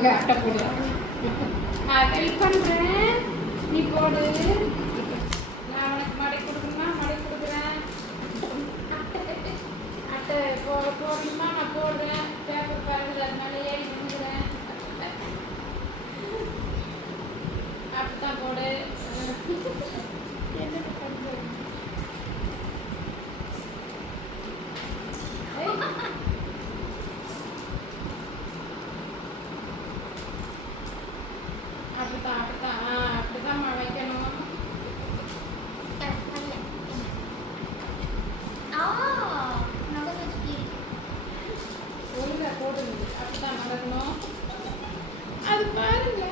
அங்கே அட்டை போடு. நான் ஹெல்ப் பண்ணுறேன், நீ போடு. நான் உனக்கு மடை கொடுக்கணுமா? மடை கொடுக்குறேன். அட்டை போடணுமா? நான் போடுறேன். பேப்பர் பறகுது, அதனால ஏறி நின்றுக்கிறேன். அப்படித்தான் போடு. என்ன பண்ணுறது? அப்படிதான் வைக்கணும். ஒழுங்கா போடுங்க. அப்படிதான் நடக்கணும். அது பாருங்க.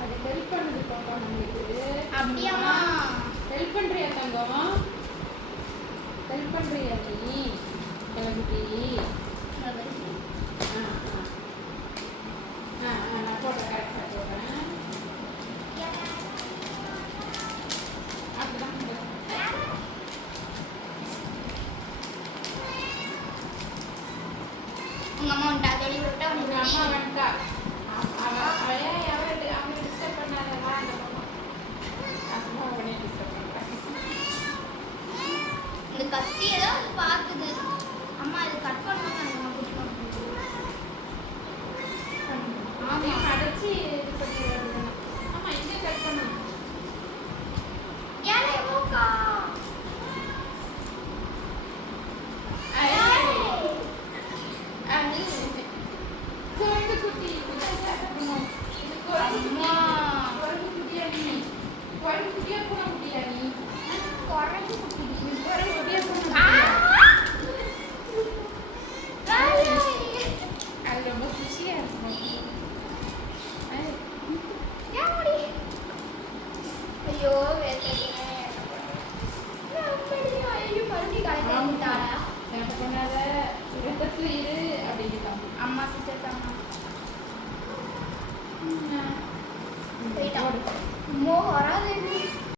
அது ஹெல்ப் பண்ணுது பாப்பா நம்மளுக்கு. அப்படியாமா? ஹெல்ப் பண்றியா தங்கம்? ஹெல்ப் பண்றியா நீ கிளம்பி? நான் போடுறேன், கரெக்டாக போடுறேன். அப்படிதான் உங்க அம்மா வந்துட்டா, சொல்லி விட்டா. உங்க அம்மா வந்துட்டா. அவங்க டிஸ்டர்ப் பண்ணாதா? அம்மா உடனே டிஸ்டர்ப் பண்ணுறேன். இந்த கத்தியை தான் பார்க்குது. அம்மா இது கட் பண்ணணும். அதையும் அடைச்சி இது பண்ணி